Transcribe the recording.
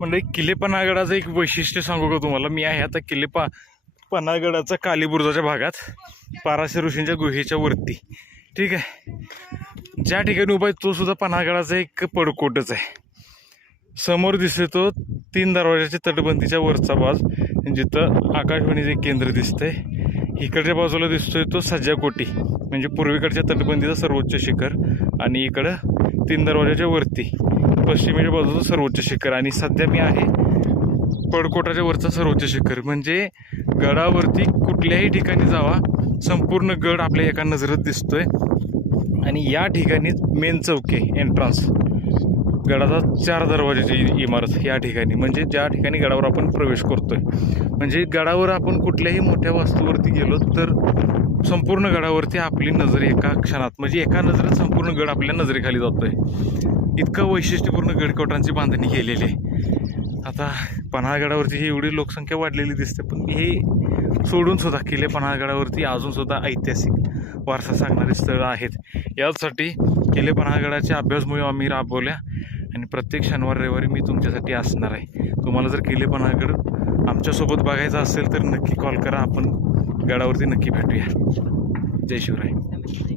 म्हणजे किल्ले पन्हाळगडाचं एक वैशिष्ट्य सांगू का तुम्हाला. मी आहे आता किल्ले पन्हाळगडाचा कालीबुर्जाच्या भागात, पाराशर ऋषींच्या गुहेच्या वरती. ठीक आहे, ज्या ठिकाणी उभा आहे तो सुद्धा पन्हाळगडाचा एक पडकोटच आहे. समोर दिसतोय तो 3 दरवाजाच्या तटबंदीच्या वरचा बाज, जिथं आकाशवाणीचे केंद्र दिसतंय. इकडच्या बाजूला दिसतोय तो सज्जाकोटी, म्हणजे पूर्वेकडच्या तटबंदीचं सर्वोच्च शिखर. आणि इकडं 3 दरवाजाच्या वरती पश्चिमेच्या बाजूचं सर्वोच्च शिखर. आणि सध्या मी आहे पडकोटाच्या वरचं सर्वोच्च शिखर. म्हणजे गडावरती कुठल्याही ठिकाणी जावा, संपूर्ण गड आपल्या एका नजरेत दिसतोय. आणि या ठिकाणी मेन चौकी, एंट्रन्स, गडाचा 4 दरवाजाची इमारत या ठिकाणी, म्हणजे ज्या ठिकाणी गडावर आपण प्रवेश करतोय. म्हणजे गडावर आपण कुठल्याही मोठ्या वास्तूवरती गेलो तर संपूर्ण गडावरती आपली नजर एका क्षणात, म्हणजे एका नजरेत संपूर्ण गड आपल्या नजरेखाली जातोय. इतकं वैशिष्ट्यपूर्ण गडकोटांची बांधणी केलेली आहे. आता पन्हाळगडावरती ही एवढी लोकसंख्या वाढलेली दिसते, पण हे सोडून सुद्धा किल्ले पन्हाळगडावरती अजून सुद्धा ऐतिहासिक वारसा सांगणारी स्थळं आहेत. यासाठी किल्ले पन्हाळगडाच्या अभ्यास मोहीम आम्ही राबवल्या आणि प्रत्येक शनिवार रविवारी मी तुमच्यासाठी असणार आहे. तुम्हाला जर किल्ले पन्हाळगड आमच्यासोबत बघायचं असेल तर नक्की कॉल करा, आपण गडावरती नक्की भेटूया. जय शिवराय.